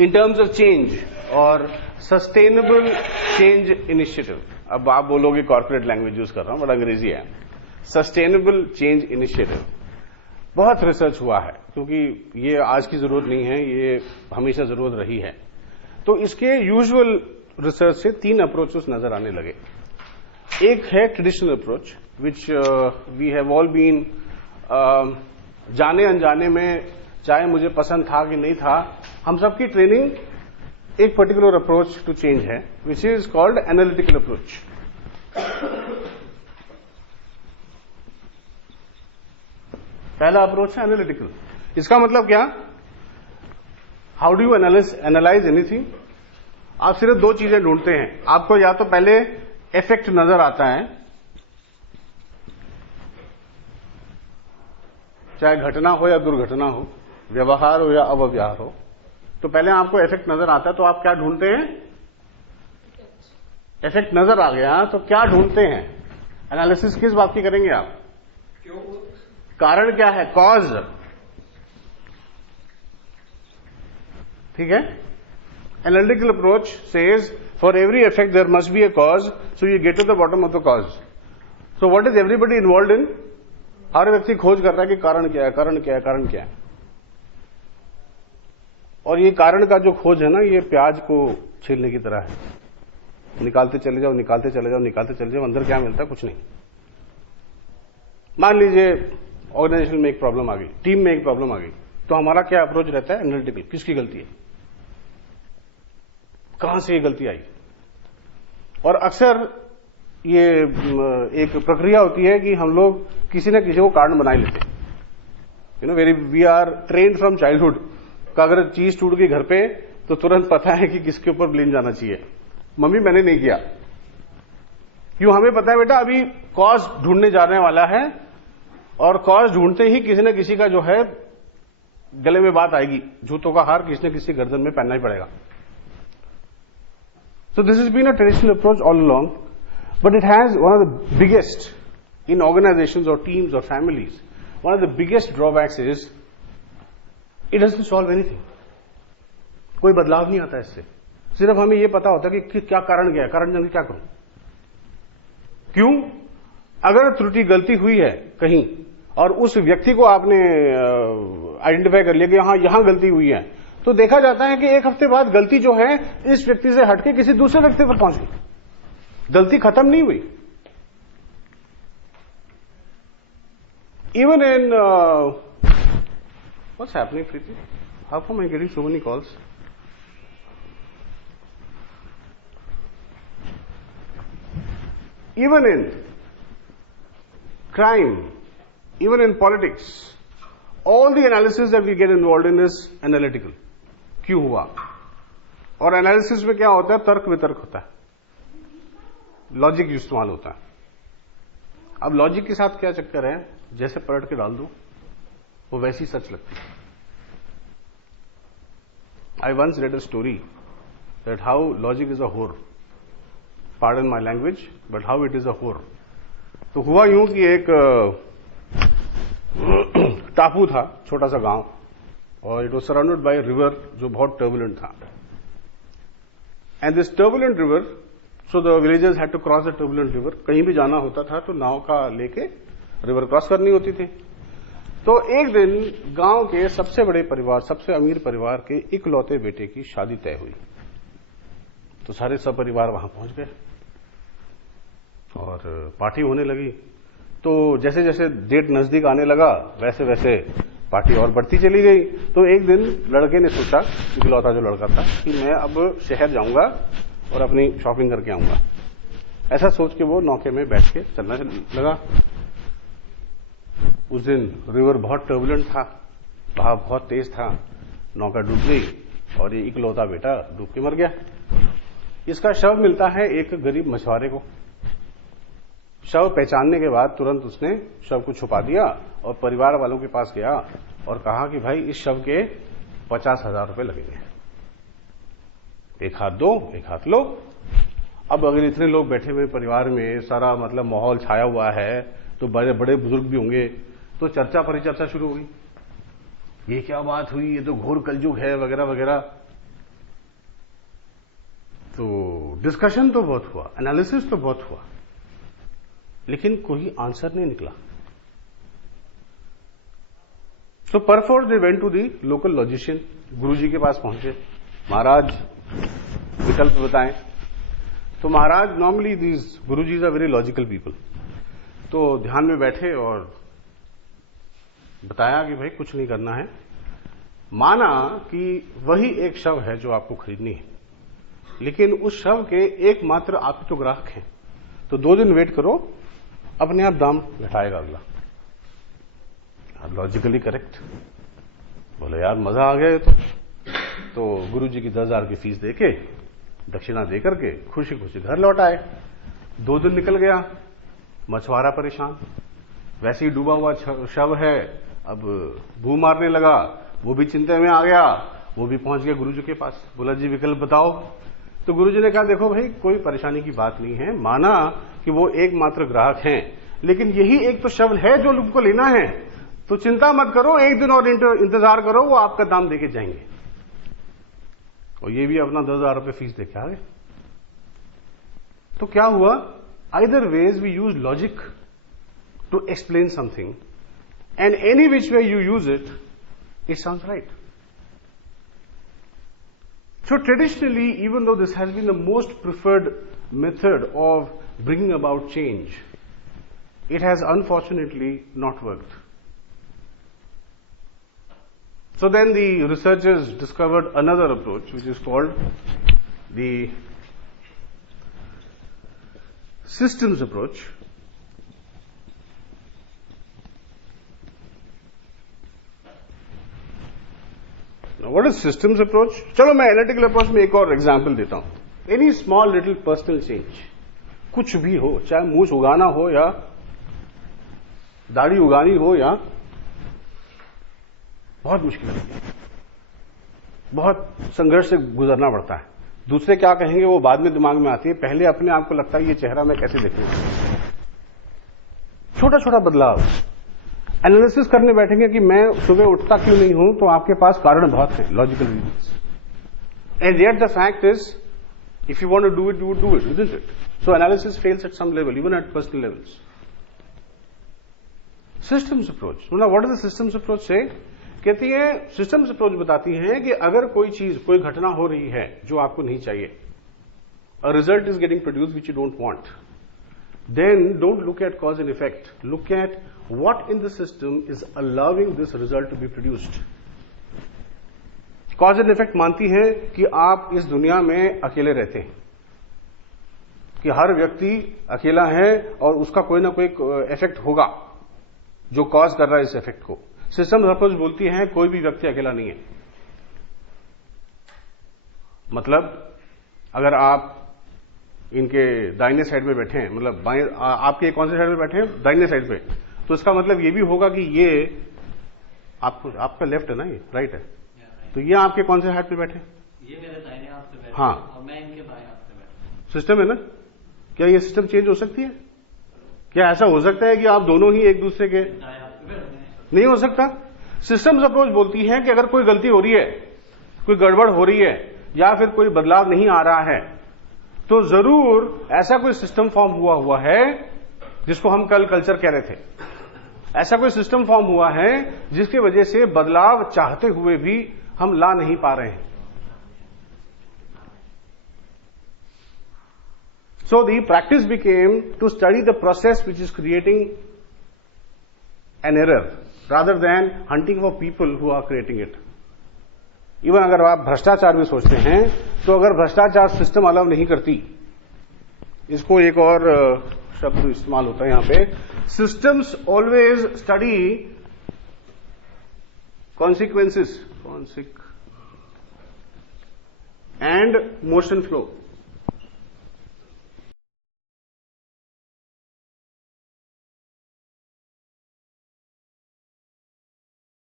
In terms of change और sustainable change initiative. अब आप बोलोगे कॉर्पोरेट लैंग्वेज यूज कर रहा हूं, बट अंग्रेजी है। सस्टेनेबल चेंज इनिशिएटिव बहुत रिसर्च हुआ है, क्योंकि ये आज की जरूरत नहीं है, ये हमेशा जरूरत रही है। तो इसके यूजुअल रिसर्च से 3 अप्रोचेस नजर आने लगे। एक है traditional approach, which we have all been, जाने अनजाने में, चाहे मुझे पसंद था कि नहीं था, हम सबकी ट्रेनिंग एक पर्टिकुलर अप्रोच टू चेंज है, which is called analytical approach. पहला अप्रोच है एनालिटिकल। इसका मतलब क्या? How do you analyse anything? आप सिर्फ 2 चीजें ढूंढते हैं। आपको या तो पहले इफेक्ट नजर आता है, चाहे घटना हो या दुर्घटना हो, व्यवहार हो या अव्यवहार हो, तो पहले आपको इफेक्ट नजर आता है, तो आप क्या ढूंढते हैं? इफेक्ट नजर आ गया तो क्या ढूंढते हैं? एनालिसिस किस बात की करेंगे आप? कारण क्या है? कॉज। ठीक है। Analytical approach says for every effect there must be a cause, so you get to the bottom of the cause. So what is everybody involve in? हर व्यक्ति खोज कर रहा है कि कारण क्या है, कारण क्या है, कारण क्या है। और ये कारण का जो खोज है ना, ये प्याज को छीलने की तरह है। निकालते चले जाओ, निकालते चले जाओ, निकालते चले जाओ, अंदर क्या मिलता है? कुछ नहीं। मान लीजिए ऑर्गेनाइजेशन में एक प्रॉब्लम आ गई, टीम में एक प्रॉब्लम आ गई, तो हमारा क्या अप्रोच रहता है? एनालिटिकल। किसकी गलती है, कहां से ये गलती आई? और अक्सर ये एक प्रक्रिया होती है कि हम लोग किसी न किसी को कारण बना लेते हैं। You know, very we are trained from childhood का अगर चीज टूट गई घर पे तो तुरंत पता है कि किसके ऊपर ब्लेम जाना चाहिए। मम्मी मैंने नहीं किया। क्यों? हमें पता है बेटा अभी कॉज ढूंढने जाने वाला है, और कॉज ढूंढते ही किसी न किसी का जो है गले में बात आएगी, जूतों का हार किसी न किसी गर्दन में पहनना ही पड़ेगा। So this has been a traditional approach all along, but it has one of the biggest in organizations or teams or families. One of the biggest drawbacks is it doesn't solve anything. कोई बदलाव नहीं आता इससे। सिर्फ हमें ये पता होता है कि क्या कारण क्या है, कारण जान के क्या करूं। क्यों? अगर त्रुटि गलती हुई है कहीं और उस व्यक्ति को आपने आइडेंटिफाई कर लिया कि हाँ यहां गलती हुई है, तो देखा जाता है कि 1 हफ्ते बाद गलती जो है इस व्यक्ति से हटके किसी दूसरे व्यक्ति पर पहुंच गई। गलती खत्म नहीं हुई। Even in what's happening Preeti, how come I getting so many calls? Even in crime, even in politics, all the analysis that we get involved in is analytical. क्यों हुआ? और एनालिसिस में क्या होता है? तर्क वितर्क होता है, लॉजिक इस्तेमाल होता है। अब लॉजिक के साथ क्या चक्कर है? जैसे पलट के डाल दो वो वैसी सच लगती है। I once read a story that how logic is a whore, Pardon my language, but how it is a whore. तो हुआ यूं कि एक टापू था, छोटा सा गांव, और it was surrounded by river जो बहुत टर्बुलेंट था। And this turbulent river, so the villagers had to cross the turbulent river. कहीं भी जाना होता था तो नाव का लेके रिवर क्रॉस करनी होती थी। तो एक दिन गांव के सबसे बड़े परिवार, सबसे अमीर परिवार के इकलौते बेटे की शादी तय हुई। तो सारे सपरिवार वहां पहुंच गए और पार्टी होने लगी। तो जैसे जैसे डेट नजदीक आने लगा वैसे वैसे पार्टी और बढ़ती चली गई। तो एक दिन लड़के ने सोचा, इकलौता जो लड़का था, कि मैं अब शहर जाऊंगा और अपनी शॉपिंग करके आऊंगा। ऐसा सोच के वो नौके में बैठ के चलना लगा। उस दिन रिवर बहुत टर्बुलेंट था, बहाव बहुत तेज था, नौका डूब गई और ये इकलौता बेटा डूब के मर गया। इसका शव मिलता है एक गरीब मछुआरे को। शव पहचानने के बाद तुरंत उसने शव को छुपा दिया और परिवार वालों के पास गया और कहा कि भाई इस शव के 50,000 रुपए लगेंगे, एक हाथ दो एक हाथ लो। अब अगर इतने लोग बैठे हुए परिवार में, सारा मतलब माहौल छाया हुआ है, तो बड़े बड़े बुजुर्ग भी होंगे, तो चर्चा परिचर्चा शुरू हुई। ये क्या बात हुई, ये तो घोर कलयुग है वगैरह वगैरह। तो डिस्कशन तो बहुत हुआ, एनालिसिस तो बहुत हुआ, लेकिन कोई आंसर नहीं निकला। तो therefore they went to the local logician, गुरुजी के पास पहुंचे, महाराज विकल्प बताएं। तो महाराज, नॉर्मली दीज गुरुजीज आर वेरी लॉजिकल पीपल, तो ध्यान में बैठे और बताया कि भाई कुछ नहीं करना है, माना कि वही एक शव है जो आपको खरीदनी है, लेकिन उस शव के एकमात्र आप तो ग्राहक हैं, तो 2 दिन वेट करो, अपने आप दाम घटाएगा अगला। Logically correct. बोले यार मजा आ गया ये तो गुरुजी की 10,000 की फीस देके, दक्षिणा देकर के खुशी खुशी घर लौट आए। 2 दिन निकल गया, मछुआरा परेशान, वैसे ही डूबा हुआ शव है, अब बू मारने लगा, वो भी चिंता में आ गया, वो भी पहुंच गया गुरुजी के पास। बोला जी विकल्प बताओ। तो गुरुजी ने कहा देखो भाई कोई परेशानी की बात नहीं है, माना कि वो एकमात्र ग्राहक हैं, लेकिन यही एक तो शव है जो लोगों को लेना है, तो चिंता मत करो, 1 दिन और इंतजार करो, वो आपका दाम देके जाएंगे। और ये भी अपना 10,000 रुपये फीस देके आ गए। तो क्या हुआ, either ways we use logic to explain something, and any which way you use it, it sounds right. So traditionally, even though this has been the most preferred method of bringing about change, it has unfortunately not worked. So then the researchers discovered another approach, which is called the systems approach. What is systems approach? चलो मैं analytical approach में एक और example देता हूं। Any small little personal change, कुछ भी हो, चाहे मूछ उगाना हो या दाढ़ी उगानी हो, या बहुत मुश्किल है, बहुत संघर्ष से गुजरना पड़ता है। दूसरे क्या कहेंगे वो बाद में दिमाग में आती है, पहले अपने आप को लगता है ये चेहरा मैं कैसे देखूंगा। छोटा छोटा बदलाव, एनालिसिस करने बैठेंगे कि मैं सुबह उठता क्यों नहीं हूं, तो आपके पास कारण बहुत है, logical reasons, and yet the fact is if you want to do it you would do it, isn't it? So analysis fails at some level, even at personal levels. Systems approach, what is the systems approach से? कहती है systems approach बताती है कि अगर कोई चीज, कोई घटना हो रही है जो आपको नहीं चाहिए, a result is getting produce which you don't want, then don't look at cause and effect, look at what in the system is allowing this result to be produced. cause and effect मानती है कि आप इस दुनिया में अकेले रहते हैं, कि हर व्यक्ति अकेला है और उसका कोई ना कोई इफेक्ट होगा जो कॉज कर रहा है इस इफेक्ट को। सिस्टम अप्रोच बोलती है कोई भी व्यक्ति अकेला नहीं है। मतलब अगर आप इनके दाहिने साइड में बैठे हैं, मतलब आपके कौन से साइड में बैठे हैं? दाहिने साइड पे, तो इसका मतलब ये भी होगा कि ये आपका लेफ्ट है ना, ये राइट है, तो ये आपके कौन से साइड पे बैठे? ये मेरे दाहिने हाथ पे बैठे, हाँ, और मैं इनके बाएं हाथ पे बैठा। सिस्टम है ना। क्या ये सिस्टम चेंज हो सकती है? क्या ऐसा हो सकता है कि आप दोनों ही एक दूसरे के? नहीं हो सकता। सिस्टम्स अप्रोच बोलती है कि अगर कोई गलती हो रही है, कोई गड़बड़ हो रही है, या फिर कोई बदलाव नहीं आ रहा है, तो जरूर ऐसा कोई सिस्टम फॉर्म हुआ है, जिसको हम कल कल्चर कह रहे थे, ऐसा कोई सिस्टम फॉर्म हुआ है जिसकी वजह से बदलाव चाहते हुए भी हम ला नहीं पा रहे हैं। So the practice became to study the process which is creating an error rather than hunting for people who are creating it. Even अगर आप भ्रष्टाचार भी सोचते हैं, तो अगर भ्रष्टाचार सिस्टम अलाउ नहीं करती, इसको एक और शब्द इस्तेमाल होता है यहां पे, systems always study consequences and motion flow.